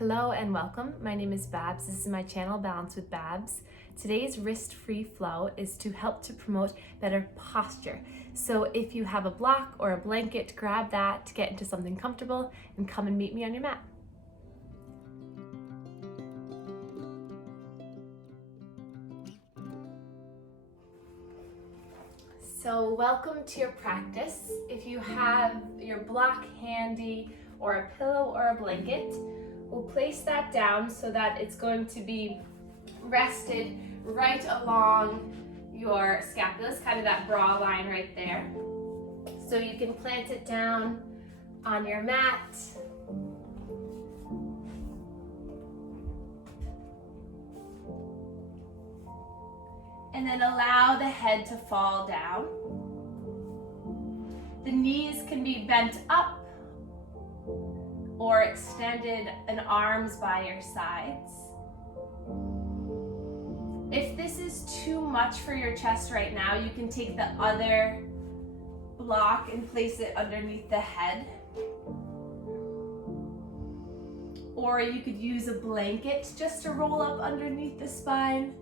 Hello and welcome. My name is Babz. This is my channel, Balance with Babz. Today's wrist-free flow is to help to promote better posture. So if you have a block or a blanket, grab that to get into something comfortable and come and meet me on your mat. So welcome to your practice. If you have your block handy or a pillow or a blanket, we'll place that down so that it's going to be rested right along your scapula, kind of that bra line right there. So you can plant it down on your mat. And then allow the head to fall down. The knees can be bent up or extended in arms by your sides. If this is too much for your chest right now, you can take the other block and place it underneath the head. Or you could use a blanket just to roll up underneath the spine.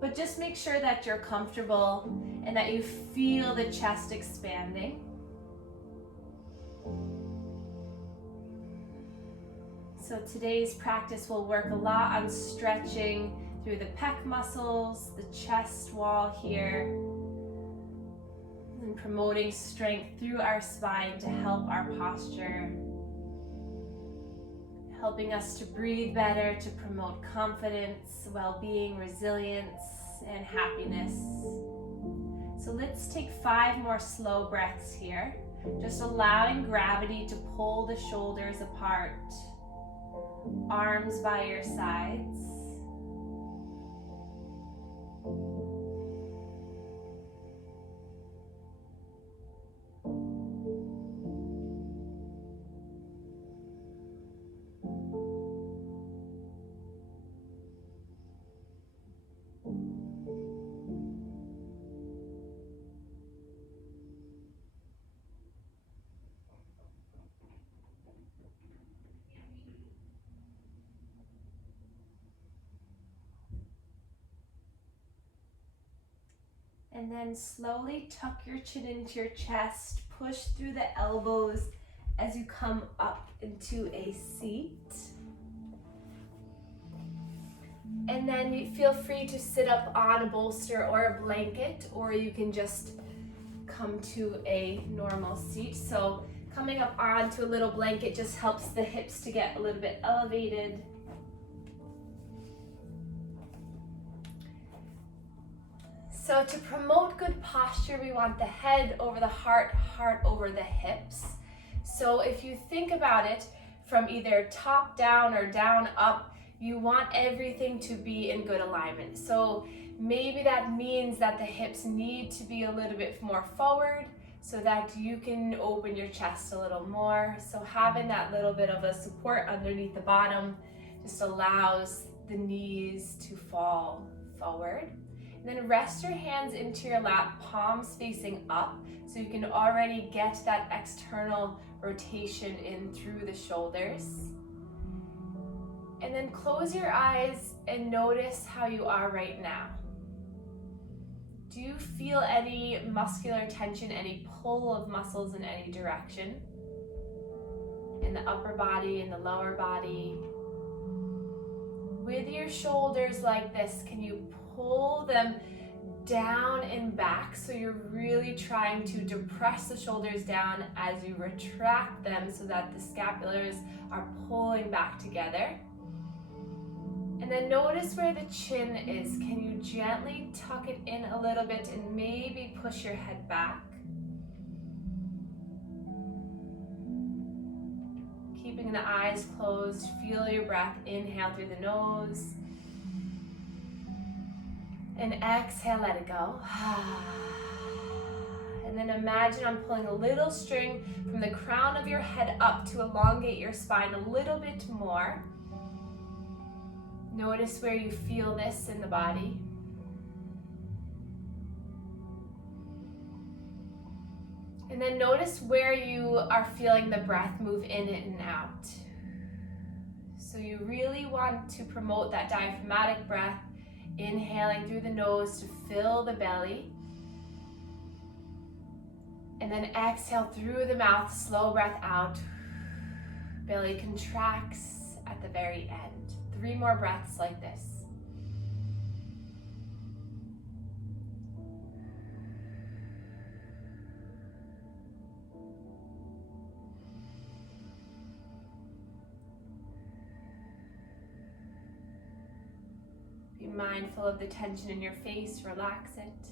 But just make sure that you're comfortable and that you feel the chest expanding. So today's practice will work a lot on stretching through the pec muscles, the chest wall here, and promoting strength through our spine to help our posture, helping us to breathe better, to promote confidence, well-being, resilience, and happiness. So let's take 5 more slow breaths here, just allowing gravity to pull the shoulders apart, arms by your sides. And then slowly tuck your chin into your chest, push through the elbows as you come up into a seat. And then you feel free to sit up on a bolster or a blanket, or you can just come to a normal seat. So coming up onto a little blanket just helps the hips to get a little bit elevated. So to promote good posture, we want the head over the heart, heart over the hips. So if you think about it from either top down or down up, you want everything to be in good alignment. So maybe that means that the hips need to be a little bit more forward so that you can open your chest a little more. So having that little bit of a support underneath the bottom just allows the knees to fall forward. And then rest your hands into your lap, palms facing up, so you can already get that external rotation in through the shoulders. And then close your eyes and notice how you are right now. Do you feel any muscular tension, any pull of muscles in any direction? In the upper body, in the lower body? With your shoulders like this, can you pull them down and back, so you're really trying to depress the shoulders down as you retract them so that the scapulars are pulling back together. And then notice where the chin is. Can you gently tuck it in a little bit and maybe push your head back? Keeping the eyes closed, feel your breath. Inhale through the nose. And exhale, let it go. And then imagine I'm pulling a little string from the crown of your head up to elongate your spine a little bit more. Notice where you feel this in the body. And then notice where you are feeling the breath move in and out. So you really want to promote that diaphragmatic breath, inhaling through the nose to fill the belly. And then exhale through the mouth, slow breath out. Belly contracts at the very end. 3 more breaths like this. Be mindful of the tension in your face, relax it.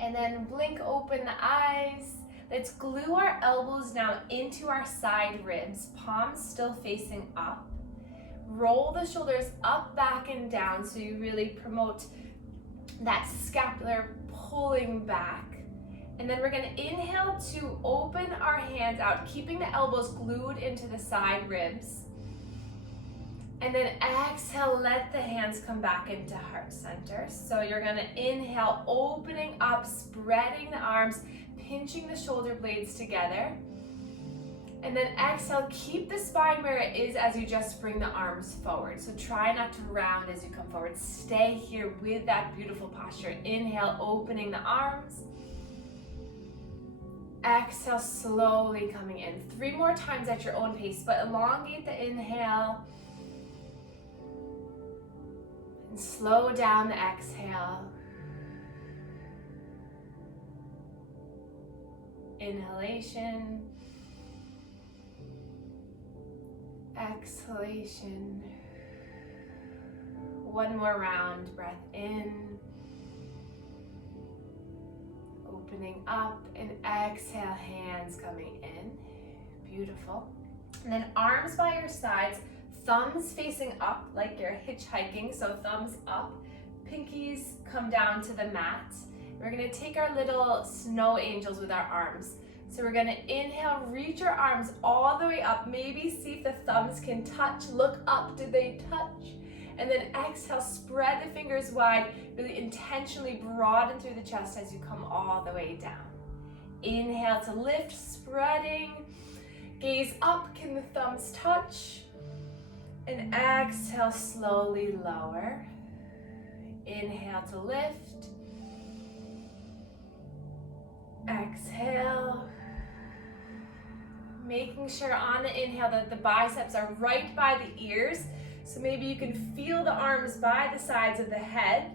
And then blink open the eyes. Let's glue our elbows now into our side ribs, palms still facing up. Roll the shoulders up, back, and down so you really promote that scapular pulling back. And then we're going to inhale to open our hands out, keeping the elbows glued into the side ribs. And then exhale, let the hands come back into heart center. So you're going to inhale, opening up, spreading the arms, pinching the shoulder blades together. And then exhale, keep the spine where it is as you just bring the arms forward. So try not to round as you come forward. Stay here with that beautiful posture. Inhale, opening the arms. Exhale, slowly coming in. 3 more times at your own pace, but elongate the inhale. And slow down the exhale. Inhalation. Exhalation. 1 more round, breath in. Opening up, and exhale, hands coming in. Beautiful. And then arms by your sides, thumbs facing up like you're hitchhiking, so thumbs up, pinkies come down to the mat. We're gonna take our little snow angels with our arms. So we're gonna inhale, reach your arms all the way up, maybe see if the thumbs can touch, look up, did they touch? And then exhale, spread the fingers wide, really intentionally broaden through the chest as you come all the way down. Inhale to lift, spreading, gaze up, can the thumbs touch? And exhale, slowly lower. Inhale to lift. Exhale. Making sure on the inhale that the biceps are right by the ears. So maybe you can feel the arms by the sides of the head.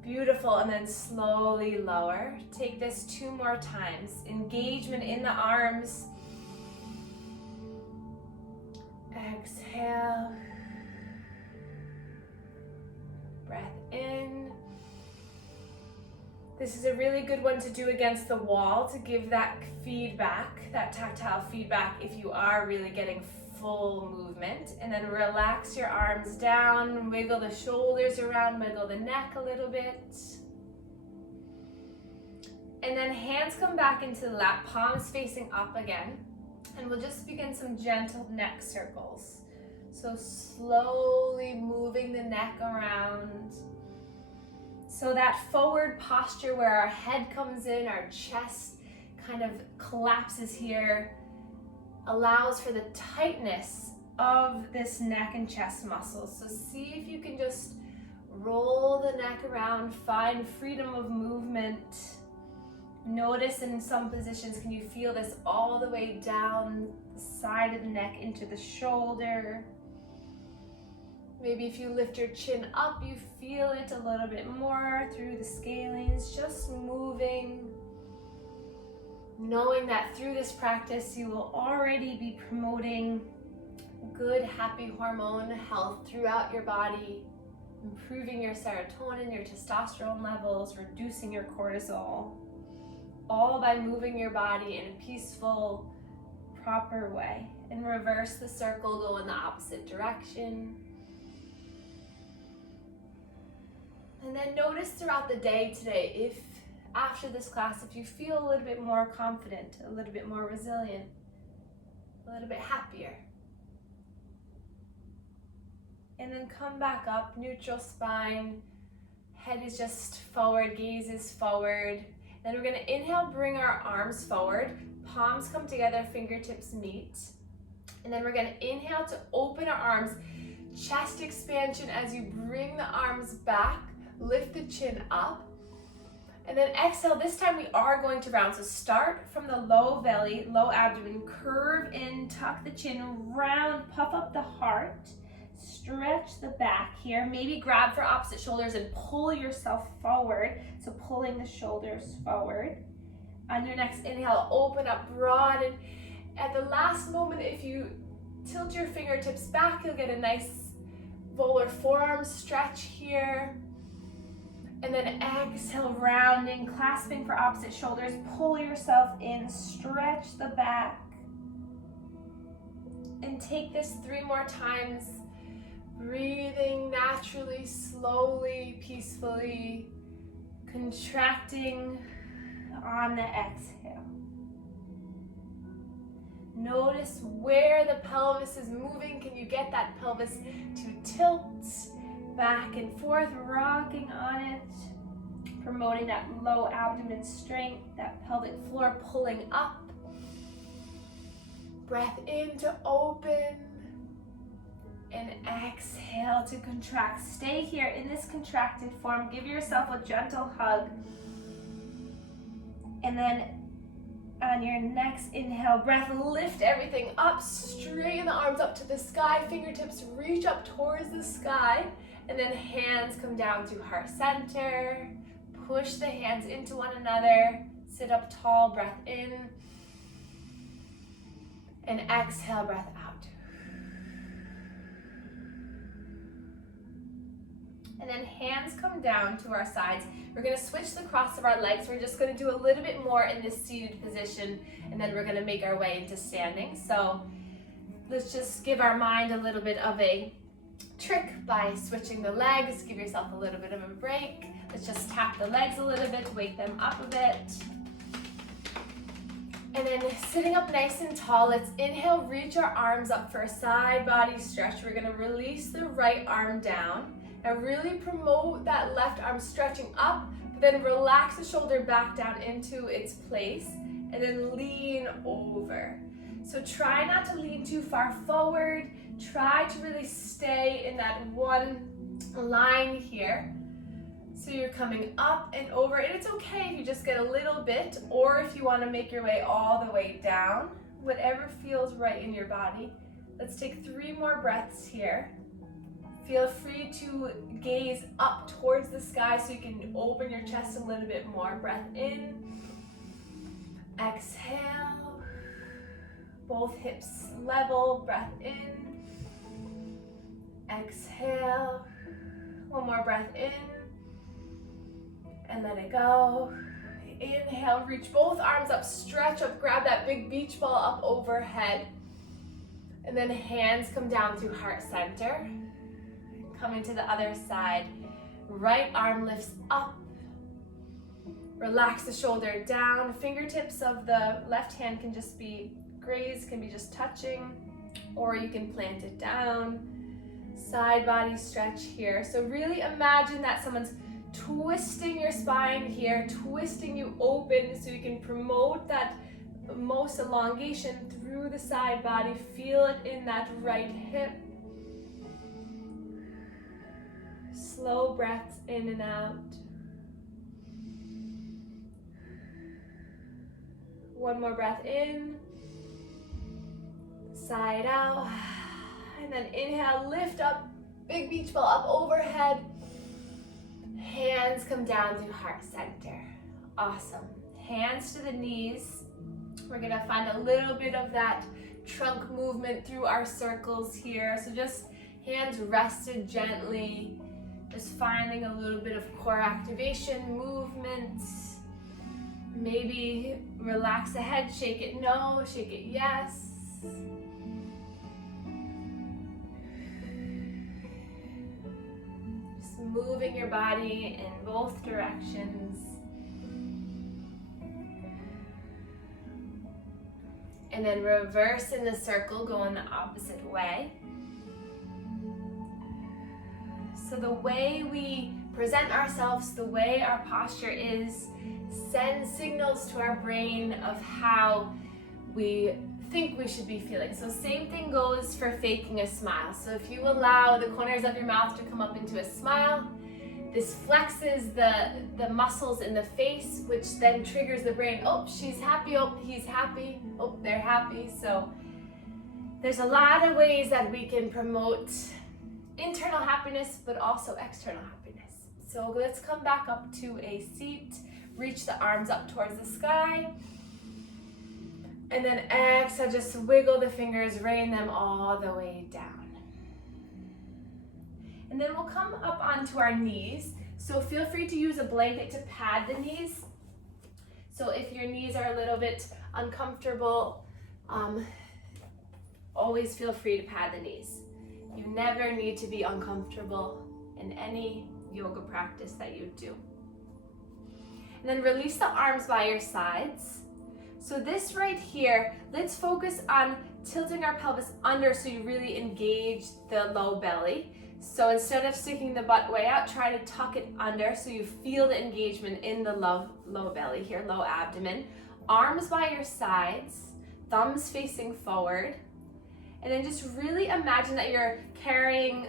Beautiful, and then slowly lower. Take this 2 more times. Engagement in the arms. Exhale. Breath in. This is a really good one to do against the wall to give that feedback, that tactile feedback if you are really getting full movement. And then relax your arms down, wiggle the shoulders around, wiggle the neck a little bit. And then hands come back into the lap, palms facing up again. And we'll just begin some gentle neck circles. So slowly moving the neck around. So that forward posture where our head comes in, our chest kind of collapses here, allows for the tightness of this neck and chest muscles. So see if you can just roll the neck around, find freedom of movement. Notice in some positions, can you feel this all the way down the side of the neck into the shoulder? Maybe if you lift your chin up, you feel it a little bit more through the scalenes, just moving. Knowing that through this practice, you will already be promoting good, happy hormone health throughout your body, improving your serotonin, your testosterone levels, reducing your cortisol, all by moving your body in a peaceful, proper way. And reverse the circle, go in the opposite direction. And then notice throughout the day today, if after this class, if you feel a little bit more confident, a little bit more resilient, a little bit happier. And then come back up, neutral spine, head is just forward, gaze is forward. Then we're gonna inhale, bring our arms forward, palms come together, fingertips meet. And then we're gonna inhale to open our arms, chest expansion as you bring the arms back, lift the chin up. And then exhale, this time we are going to round. So start from the low belly, low abdomen, curve in, tuck the chin, round, puff up the heart, stretch the back here. Maybe grab for opposite shoulders and pull yourself forward. So pulling the shoulders forward. On your next inhale, open up, broaden. At the last moment, if you tilt your fingertips back, you'll get a nice volar forearm stretch here. And then exhale, rounding, clasping for opposite shoulders. Pull yourself in, stretch the back. And take this 3 more times. Breathing naturally, slowly, peacefully. Contracting on the exhale. Notice where the pelvis is moving. Can you get that pelvis to tilt back and forth, rocking on it, promoting that low abdomen strength, that pelvic floor pulling up. Breath in to open, and exhale to contract. Stay here in this contracted form. Give yourself a gentle hug. And then on your next inhale, breath, lift everything up, straighten the arms up to the sky, fingertips reach up towards the sky, and then hands come down to heart center. Push the hands into one another, sit up tall, breath in, and exhale, breath out. And then hands come down to our sides. We're gonna switch the cross of our legs. We're just gonna do a little bit more in this seated position, and then we're gonna make our way into standing. So let's just give our mind a little bit of a trick by switching the legs. Give yourself a little bit of a break. Let's just tap the legs a little bit, wake them up a bit. And then sitting up nice and tall, let's inhale, reach our arms up for a side body stretch. We're gonna release the right arm down. Now really promote that left arm stretching up, but then relax the shoulder back down into its place, and then lean over. So try not to lean too far forward. Try to really stay in that one line here. So you're coming up and over, and it's okay if you just get a little bit, or if you want to make your way all the way down, whatever feels right in your body. Let's take 3 more breaths here. Feel free to gaze up towards the sky so you can open your chest a little bit more. Breath in, exhale, both hips level, breath in, exhale, one more breath in, and let it go. Inhale, reach both arms up, stretch up, grab that big beach ball up overhead, and then hands come down to heart center. Coming to the other side, right arm lifts up, relax the shoulder down, fingertips of the left hand can just be grazed, can be just touching, or you can plant it down, side body stretch here. So really imagine that someone's twisting your spine here, twisting you open so you can promote that most elongation through the side body, feel it in that right hip. Slow breaths in and out. One more breath in, side out, and then inhale, lift up, big beach ball up overhead. Hands come down to heart center. Awesome. Hands to the knees. We're gonna find a little bit of that trunk movement through our circles here. So just hands rested gently. Just finding a little bit of core activation, movement. Maybe relax the head, shake it no, shake it yes. Just moving your body in both directions. And then reverse in the circle, going the opposite way. So the way we present ourselves, the way our posture is send signals to our brain of how we think we should be feeling. So same thing goes for faking a smile. So if you allow the corners of your mouth to come up into a smile, this flexes the muscles in the face, which then triggers the brain. Oh, she's happy. Oh, he's happy. Oh, they're happy. So there's a lot of ways that we can promote internal happiness, but also external happiness. So let's come back up to a seat. Reach the arms up towards the sky. And then exhale, just wiggle the fingers, rain them all the way down. And then we'll come up onto our knees. So feel free to use a blanket to pad the knees. So if your knees are a little bit uncomfortable, always feel free to pad the knees. You never need to be uncomfortable in any yoga practice that you do. And then release the arms by your sides. So this right here, let's focus on tilting our pelvis under so you really engage the low belly. So instead of sticking the butt way out, try to tuck it under so you feel the engagement in the low belly here, low abdomen. Arms by your sides, thumbs facing forward. And then just really imagine that you're carrying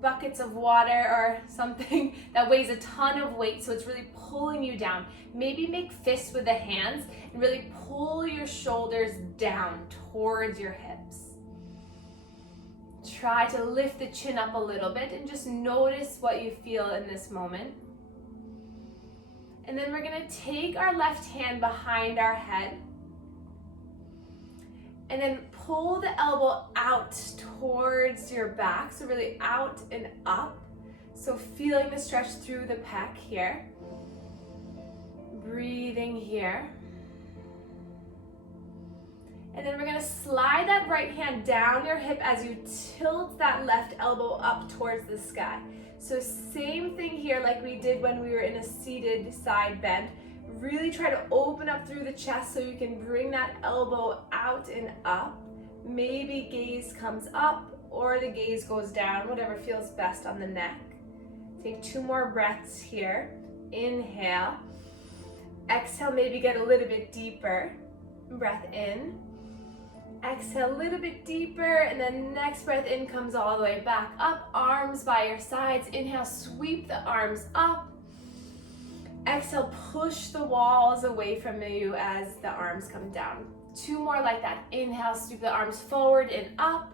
buckets of water or something that weighs a ton of weight, so it's really pulling you down. Maybe make fists with the hands and really pull your shoulders down towards your hips. Try to lift the chin up a little bit and just notice what you feel in this moment. And then we're going to take our left hand behind our head and then pull the elbow out towards your back, so really out and up. So feeling the stretch through the pec here. Breathing here. And then we're going to slide that right hand down your hip as you tilt that left elbow up towards the sky. So same thing here like we did when we were in a seated side bend. Really try to open up through the chest so you can bring that elbow out and up. Maybe gaze comes up or the gaze goes down, whatever feels best on the neck. Take 2 more breaths here. Inhale. Exhale, maybe get a little bit deeper. Breath in. Exhale a little bit deeper, and then next breath in comes all the way back up. Arms by your sides. Inhale, sweep the arms up. Exhale, push the walls away from you as the arms come down. 2 more like that. Inhale, sweep the arms forward and up.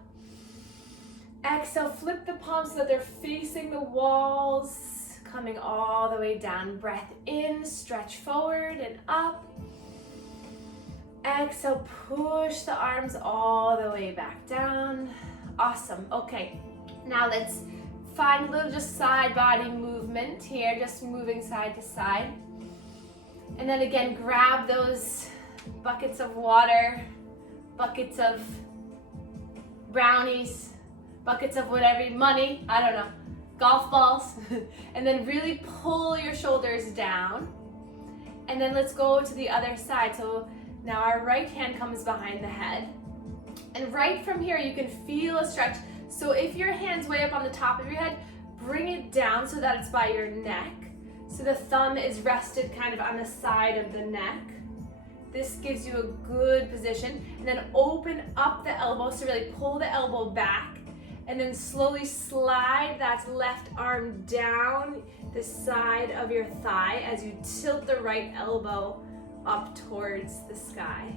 Exhale, flip the palms so that they're facing the walls, coming all the way down. Breath in, stretch forward and up. Exhale, push the arms all the way back down. Awesome. Okay, now let's find a little just side body movement here, just moving side to side. And then again, grab those buckets of water, buckets of brownies, buckets of whatever, money, I don't know, golf balls. And then really pull your shoulders down. And then let's go to the other side. So now our right hand comes behind the head. And right from here, you can feel a stretch. So if your hand's way up on the top of your head, bring it down so that it's by your neck. So the thumb is rested kind of on the side of the neck. This gives you a good position. And then open up the elbow, so really pull the elbow back. And then slowly slide that left arm down the side of your thigh as you tilt the right elbow up towards the sky.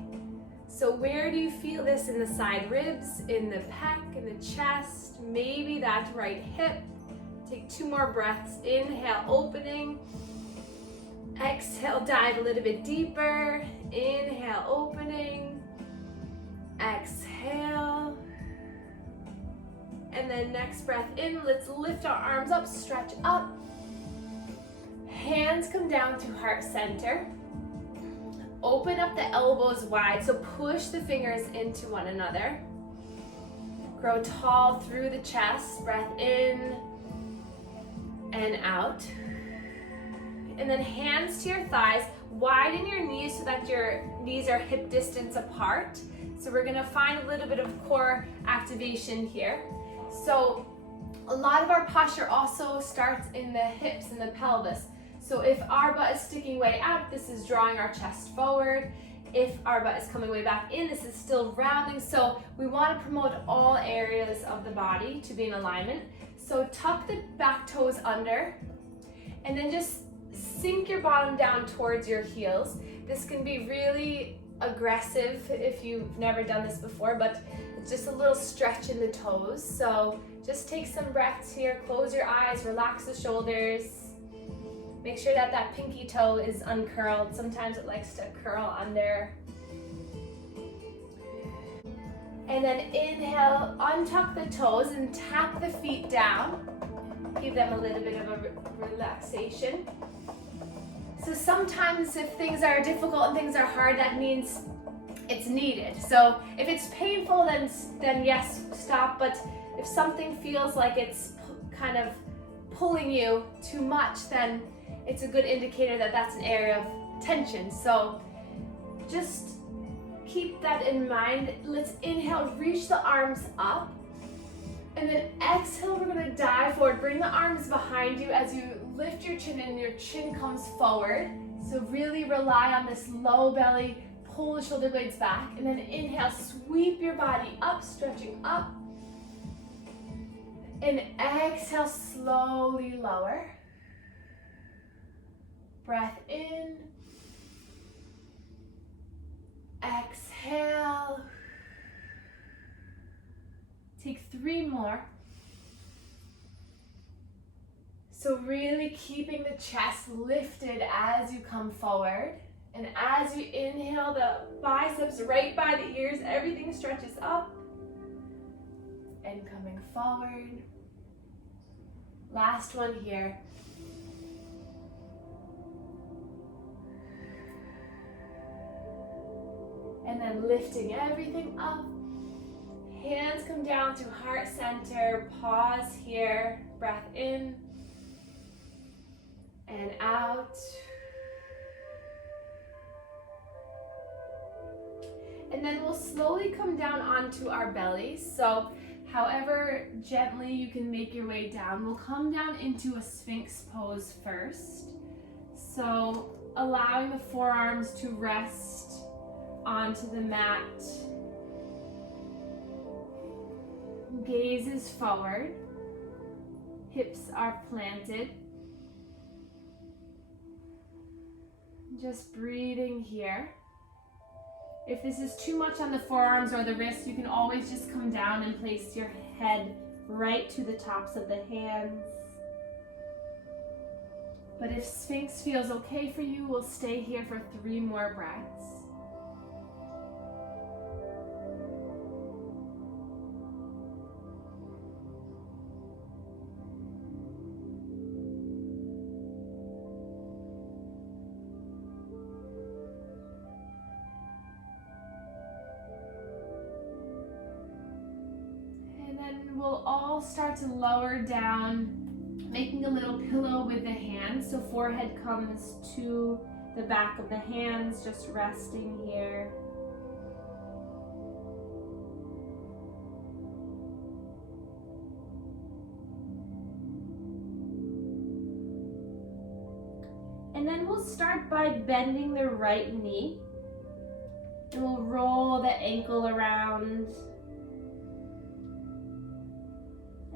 So where do you feel this? In the side ribs, in the pec, in the chest, maybe that right hip. Take 2 more breaths. Inhale, opening. Exhale, dive a little bit deeper. Inhale, opening. Exhale. And then next breath in, let's lift our arms up, stretch up. Hands come down to heart center. Open up the elbows wide, so push the fingers into one another. Grow tall through the chest. Breath in and out. And then hands to your thighs. Widen your knees so that your knees are hip distance apart. So we're gonna find a little bit of core activation here. So a lot of our posture also starts in the hips and the pelvis. So if our butt is sticking way out, this is drawing our chest forward. If our butt is coming way back in, this is still rounding. So we want to promote all areas of the body to be in alignment. So tuck the back toes under, and then just sink your bottom down towards your heels. This can be really aggressive if you've never done this before, but it's just a little stretch in the toes. So just take some breaths here, close your eyes, relax the shoulders. Make sure that that pinky toe is uncurled. Sometimes it likes to curl under. And then inhale, untuck the toes and tap the feet down. Give them a little bit of a relaxation. So sometimes if things are difficult and things are hard, that means it's needed. So if it's painful, then yes, stop. But if something feels like it's kind of pulling you too much, then it's a good indicator that that's an area of tension. So just keep that in mind. Let's inhale, reach the arms up. And then exhale, we're gonna dive forward. Bring the arms behind you as you lift your chin and your chin comes forward. So really rely on this low belly, pull the shoulder blades back. And then inhale, sweep your body up, stretching up. And exhale, slowly lower. Breath in. Exhale. Take 3 more. So really keeping the chest lifted as you come forward. And as you inhale, the biceps right by the ears, everything stretches up. And coming forward. Last one here. And then lifting everything up. Hands come down to heart center. Pause here. Breath in and out. And then we'll slowly come down onto our bellies. So however gently you can make your way down, we'll come down into a Sphinx pose first. So allowing the forearms to rest onto the mat. Gaze is forward. Hips are planted. Just breathing here. If this is too much on the forearms or the wrists, you can always just come down and place your head right to the tops of the hands. But if Sphinx feels okay for you, we'll stay here for 3 more breaths. We'll all start to lower down, making a little pillow with the hands. So forehead comes to the back of the hands, just resting here. And then we'll start by bending the right knee. And we'll roll the ankle around.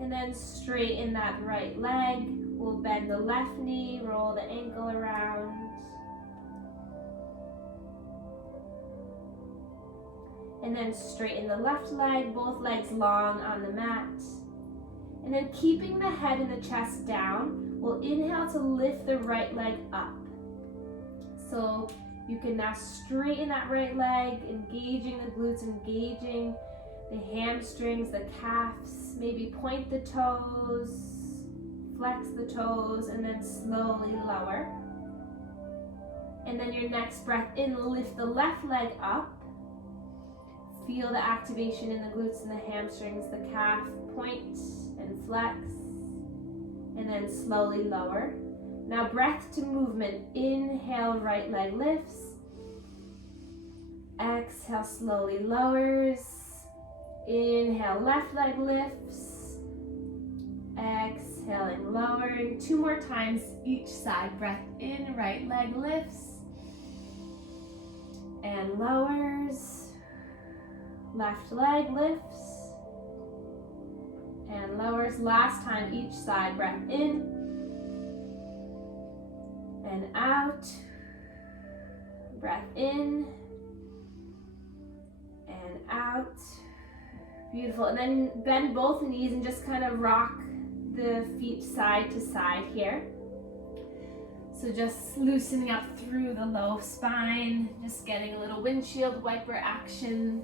And then straighten that right leg. We'll bend the left knee, roll the ankle around. And then straighten the left leg, both legs long on the mat. And then keeping the head and the chest down, we'll inhale to lift the right leg up. So you can now straighten that right leg, engaging the glutes, engaging the hamstrings, the calves, maybe point the toes, flex the toes, and then slowly lower. And then your next breath in, lift the left leg up. Feel the activation in the glutes and the hamstrings, the calf, point and flex, and then slowly lower. Now breath to movement. Inhale, right leg lifts. Exhale, slowly lowers. Inhale, left leg lifts. Exhale. exhaling, lowering. 2 more times each side. Breath in, right leg lifts and lowers. Left leg lifts and lowers. Last time each side. Breath in and out. Breath in and out. Beautiful. And then bend both knees and just kind of rock the feet side to side here. So just loosening up through the low spine, just getting a little windshield wiper action.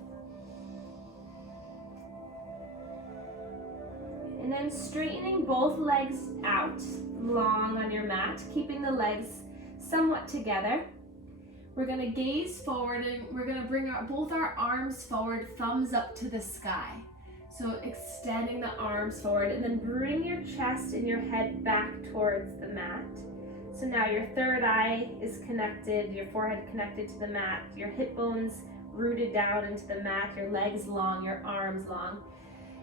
And then straightening both legs out long on your mat, keeping the legs somewhat together. We're going to gaze forward and we're going to bring both our arms forward, thumbs up to the sky. So extending the arms forward, and then bring your chest and your head back towards the mat. So now your third eye is connected, your forehead connected to the mat, your hip bones rooted down into the mat, your legs long, your arms long.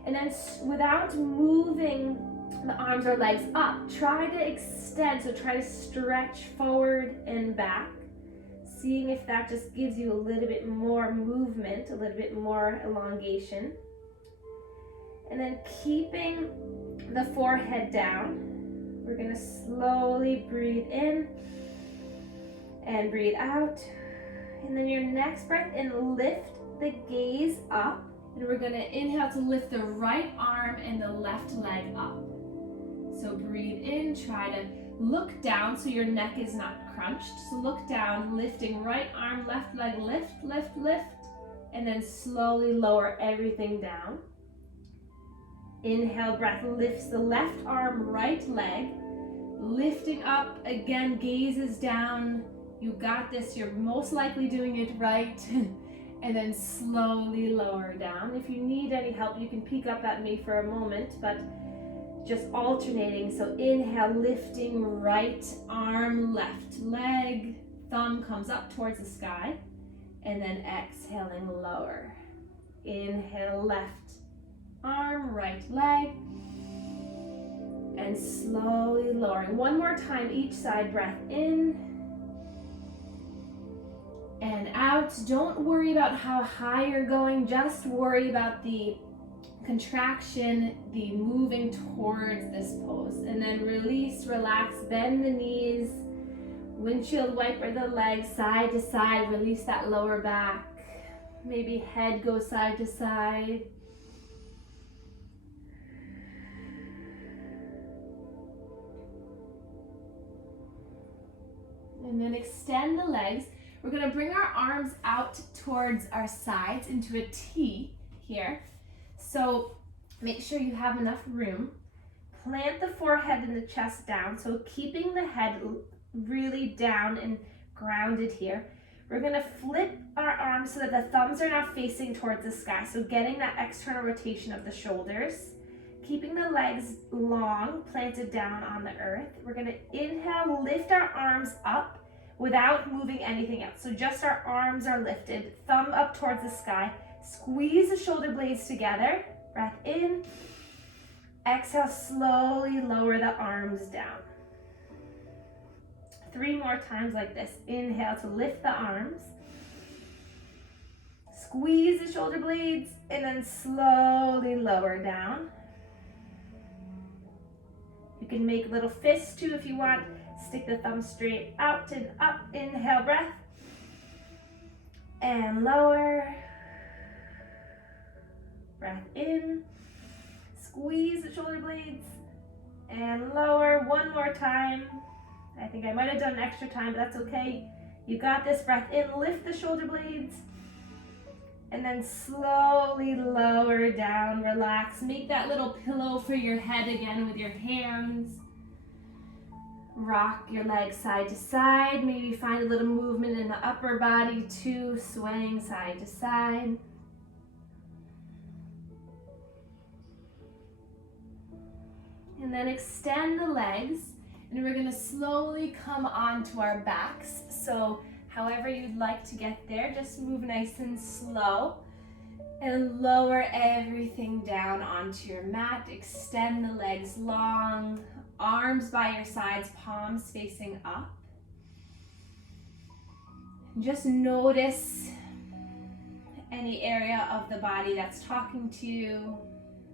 And then without moving the arms or legs up, try to extend, so try to stretch forward and back. Seeing if that just gives you a little bit more movement, a little bit more elongation. And then keeping the forehead down, we're going to slowly breathe in and breathe out. And then your next breath in, lift the gaze up. And we're going to inhale to lift the right arm and the left leg up. So breathe in, try to look down so your neck is not crunched. So look down, lifting right arm, left leg, lift, lift, lift, and then slowly lower everything down. Inhale, breath lifts the left arm, right leg, lifting up, again, gazes down. You got this, you're most likely doing it right. And then slowly lower down. If you need any help, you can peek up at me for a moment, but just alternating. So inhale, lifting right arm, left leg, thumb comes up towards the sky, and then exhaling, lower. Inhale, left arm, right leg, and slowly lowering. 1 more time each side. Breath in and out. Don't worry about how high you're going, just worry about the contraction, the moving towards this pose. And then release, relax, bend the knees, windshield wiper the legs side to side, release that lower back. Maybe head goes side to side. And then extend the legs. We're going to bring our arms out towards our sides into a T here. So make sure you have enough room. Plant the forehead and the chest down, so keeping the head really down and grounded here. We're going to flip our arms so that the thumbs are now facing towards the sky, so getting that external rotation of the shoulders. Keeping the legs long, planted down on the earth. We're going to inhale, lift our arms up without moving anything else. So just our arms are lifted, thumb up towards the sky. Squeeze the shoulder blades together. Breath in. Exhale, slowly lower the arms down. 3 more times like this. Inhale to lift the arms. Squeeze the shoulder blades and then slowly lower down. You can make little fists too if you want. Stick the thumb straight out and up. Inhale, breath. And lower. Breath in. Squeeze the shoulder blades. And lower. 1 more time. I think I might have done extra time, but that's okay. You got this. Breath in. Lift the shoulder blades. And then slowly lower down. Relax. Make that little pillow for your head again with your hands. Rock your legs side to side. Maybe find a little movement in the upper body too, swaying side to side. And then extend the legs, and we're going to slowly come onto our backs. So however you'd like to get there, just move nice and slow. And lower everything down onto your mat. Extend the legs long, arms by your sides, palms facing up. And just notice any area of the body that's talking to you.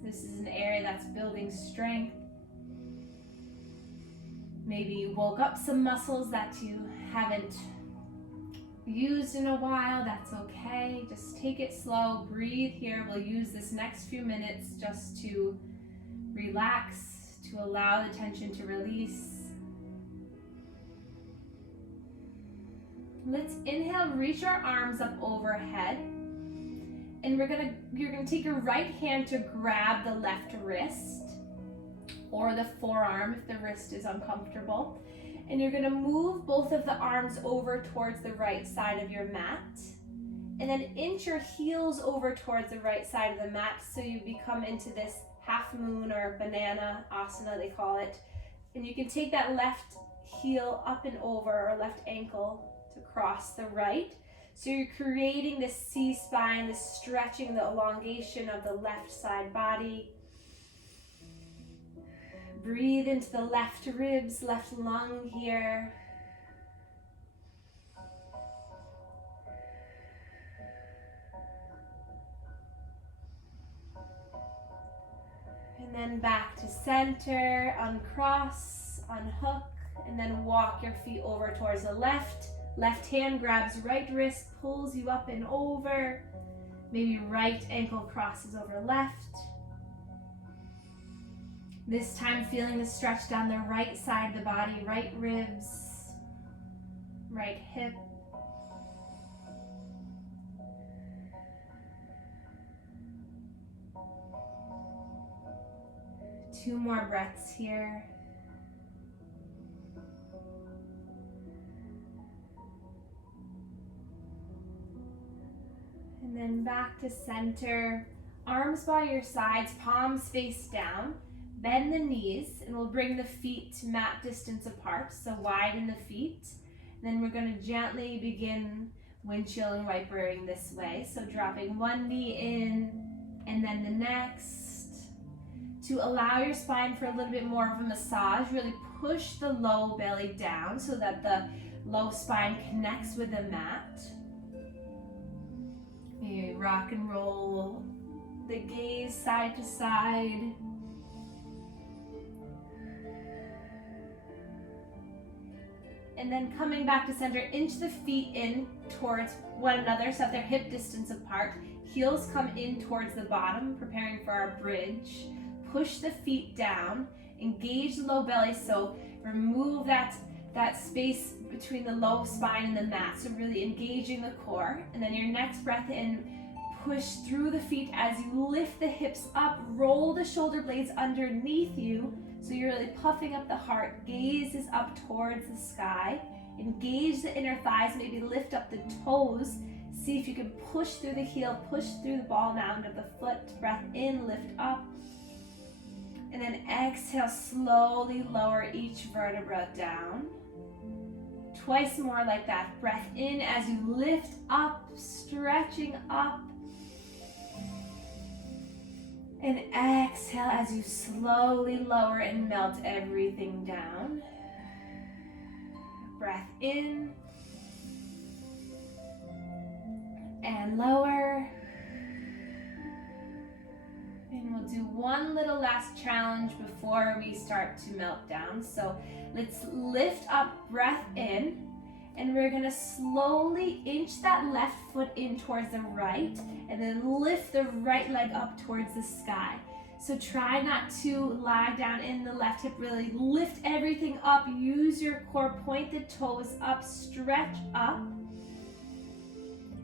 This is an area that's building strength. Maybe you woke up some muscles that you haven't used in a while. That's okay. Just take it slow. Breathe here. We'll use this next few minutes just to relax, to allow the tension to release. Let's inhale, reach our arms up overhead. And you're gonna take your right hand to grab the left wrist or the forearm if the wrist is uncomfortable. And you're gonna move both of the arms over towards the right side of your mat. And then inch your heels over towards the right side of the mat so you become into this half moon or banana asana, they call it. And you can take that left heel up and over, or left ankle to cross the right. So you're creating this C-spine, this stretching, the elongation of the left side body. Breathe into the left ribs, left lung here. And then back to center, uncross, unhook, and then walk your feet over towards the left. Left hand grabs right wrist, pulls you up and over. Maybe right ankle crosses over left. This time feeling the stretch down the right side of the body, right ribs, right hip. Two more breaths here. And then back to center, arms by your sides, palms face down. Bend the knees, and we'll bring the feet to mat distance apart, so widen the feet. And then we're going to gently begin windshield and wipering this way. So dropping one knee in, and then the next. To allow your spine for a little bit more of a massage, really push the low belly down so that the low spine connects with the mat. Maybe rock and roll the gaze side to side. And then coming back to center, inch the feet in towards one another so that they're hip distance apart. Heels come in towards the bottom, preparing for our bridge. Push the feet down, engage the low belly, so remove that space between the low spine and the mat, so really engaging the core. And then your next breath in, push through the feet as you lift the hips up, roll the shoulder blades underneath you, so you're really puffing up the heart, gaze is up towards the sky. Engage the inner thighs, maybe lift up the toes. See if you can push through the heel, push through the ball mound of the foot. Breath in, lift up. And then exhale, slowly lower each vertebra down. Twice more like that. Breath in as you lift up, stretching up. And exhale as you slowly lower and melt everything down. Breath in. And lower. And we'll do one little last challenge before we start to melt down. So let's lift up, breath in. And we're gonna slowly inch that left foot in towards the right and then lift the right leg up towards the sky. So try not to lie down in the left hip, really lift everything up, use your core, point the toes up, stretch up.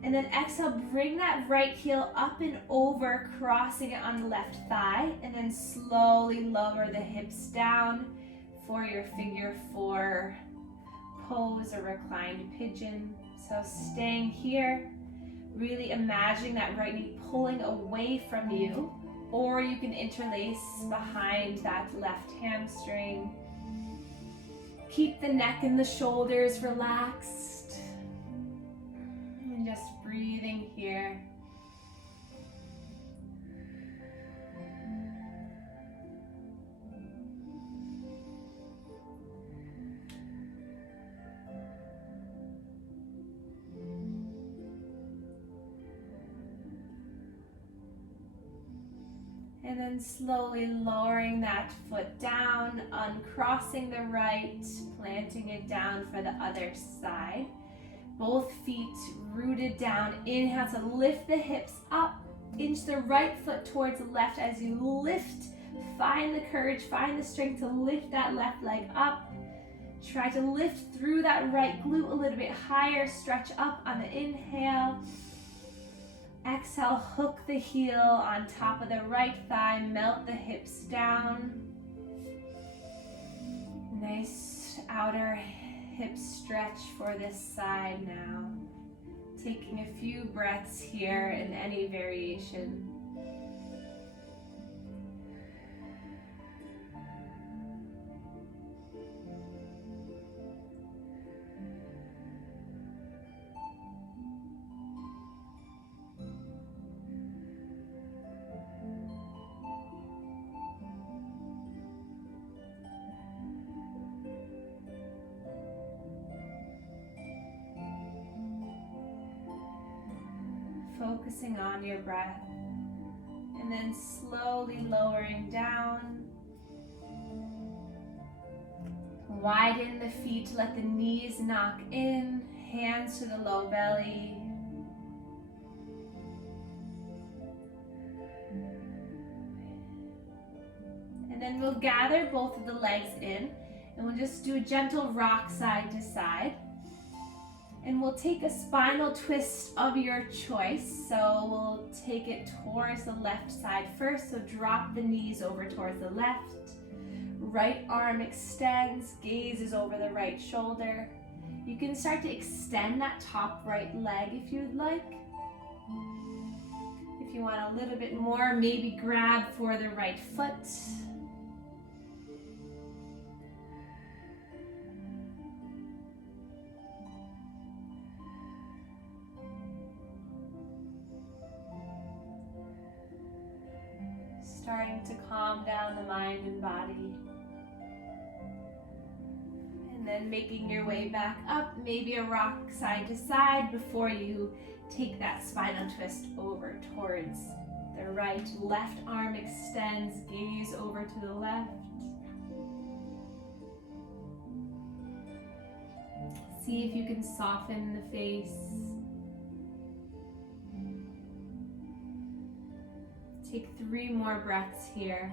And then exhale, bring that right heel up and over, crossing it on the left thigh, and then slowly lower the hips down for your figure four pose or reclined pigeon. So staying here, really imagining that right knee pulling away from you, or you can interlace behind that left hamstring. Keep the neck and the shoulders relaxed. And just breathing here. And then slowly lowering that foot down, uncrossing the right, planting it down for the other side. Both feet rooted down. Inhale to lift the hips up. Inch the right foot towards the left as you lift. Find the courage, find the strength to lift that left leg up. Try to lift through that right glute a little bit higher. Stretch up on the inhale. Exhale, hook the heel on top of the right thigh. Melt the hips down. Nice outer hip stretch for this side now. Taking a few breaths here in any variation. Focusing on your breath, and then slowly lowering down. Widen the feet, let the knees knock in, hands to the low belly. And then we'll gather both of the legs in, and we'll just do a gentle rock side to side. And we'll take a spinal twist of your choice. So we'll take it towards the left side first. So drop the knees over towards the left. Right arm extends, gaze is over the right shoulder. You can start to extend that top right leg if you'd like. If you want a little bit more, maybe grab for the right foot. Starting to calm down the mind and body. And then making your way back up, maybe a rock side to side before you take that spinal twist over towards the right. Left arm extends, gaze over to the left. See if you can soften the face. Take 3 more breaths here.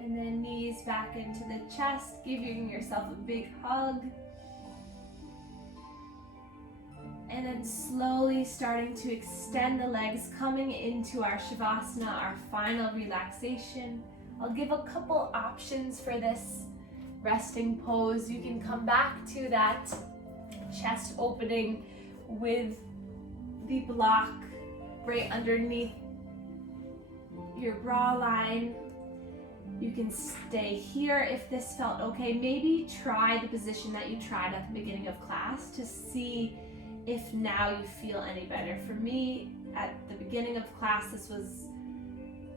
And then knees back into the chest, giving yourself a big hug. And then slowly starting to extend the legs, coming into our Shavasana, our final relaxation. I'll give a couple options for this resting pose. You can come back to that chest opening with the block right underneath your bra line. You can stay here if this felt okay. Maybe try the position that you tried at the beginning of class to see if now you feel any better. For me, at the beginning of class, this was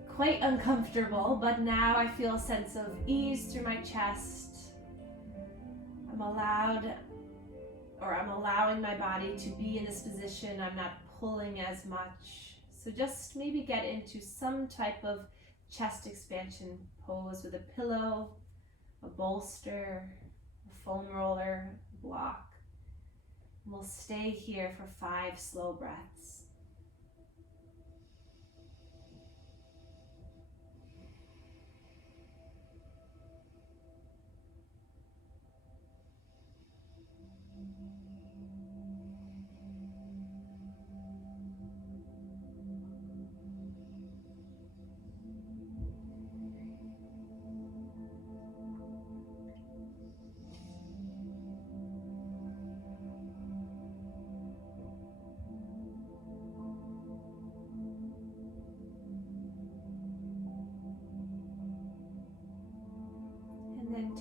quite uncomfortable, but now I feel a sense of ease through my chest. I'm allowing my body to be in this position. I'm not pulling as much. So just maybe get into some type of chest expansion pose with a pillow, a bolster, a foam roller, a block. We'll stay here for 5 slow breaths.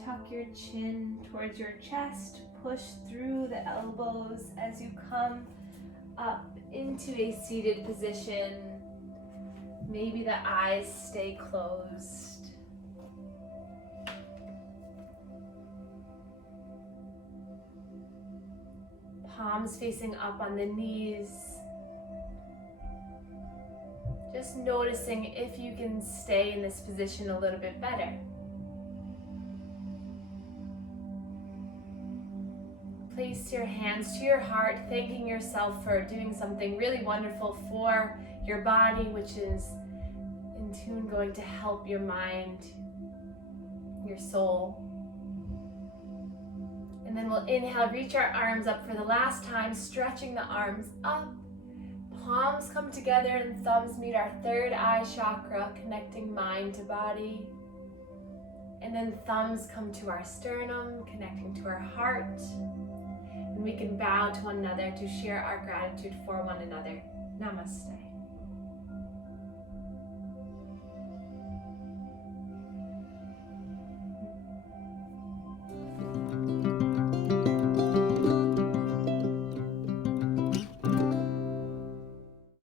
Tuck your chin towards your chest, push through the elbows as you come up into a seated position. Maybe the eyes stay closed. Palms facing up on the knees. Just noticing if you can stay in this position a little bit better. Place your hands to your heart, thanking yourself for doing something really wonderful for your body, which is in tune, going to help your mind, your soul. And then we'll inhale, reach our arms up for the last time, stretching the arms up. Palms come together and thumbs meet our third eye chakra, connecting mind to body. And then thumbs come to our sternum, connecting to our heart. And we can bow to one another to share our gratitude for one another. Namaste.